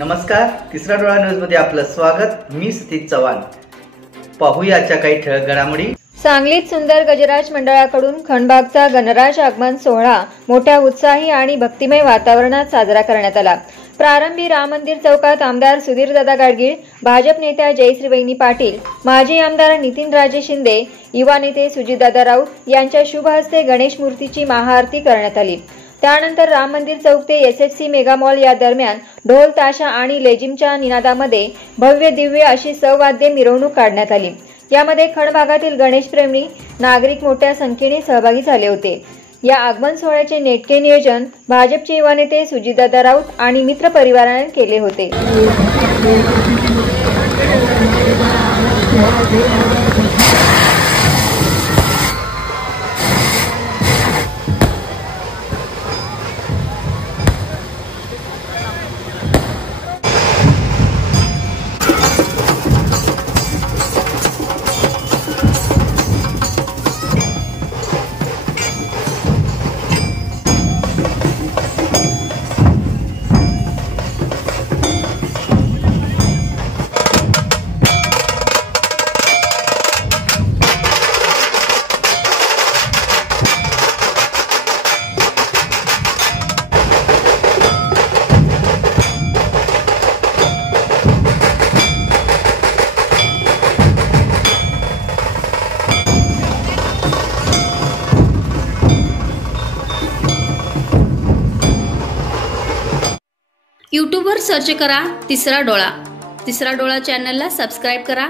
नमस्कार, तिसरा डोळा न्यूज मध्ये आपलं स्वागत। मी सतीश चव्हाण। पाहूया आजच्या काही ठळक घडामोडी। सांगलीत सुंदर गजराज मंडळाकडून खंडबागचा गणराज आगमन सोहळा मोठ्या उत्साही आणि भक्तिमय वातावरणात साजरा करण्यात आला। प्रारंभी राम मंदिर चौकात आमदार सुधीरदादा गाडगीळ, भाजप नेत्या जयश्री वहिनी पाटील, माजी आमदार नितीनराजे शिंदे, युवा नेते सुजितदादा राऊत यांच्या शुभ हस्ते गणेश मूर्तीची महाआरती करण्यात आली। त्यानंतर राम मंदिर चौक ते एसएफसी मेगा मॉल या दरम्यान ढोल ताशा आणि लेझिमच्या निनादामध्ये भव्य दिव्य अशी सवाद्य मिरवणूक काढण्यात आली। यामध्ये खंडभागातील गणेशप्रेमी नागरिक मोठ्या संख्येने सहभागी झाले होते। या आगमन सोहळ्याचे नेटके नियोजन भाजपचे युवा नेते सुजितदादा राऊत आणि मित्र परिवाराने केले होते। यूट्यूबवर सर्च करा तिसरा डोळा। तिसरा डोळा चॅनलला सबस्क्राइब करा।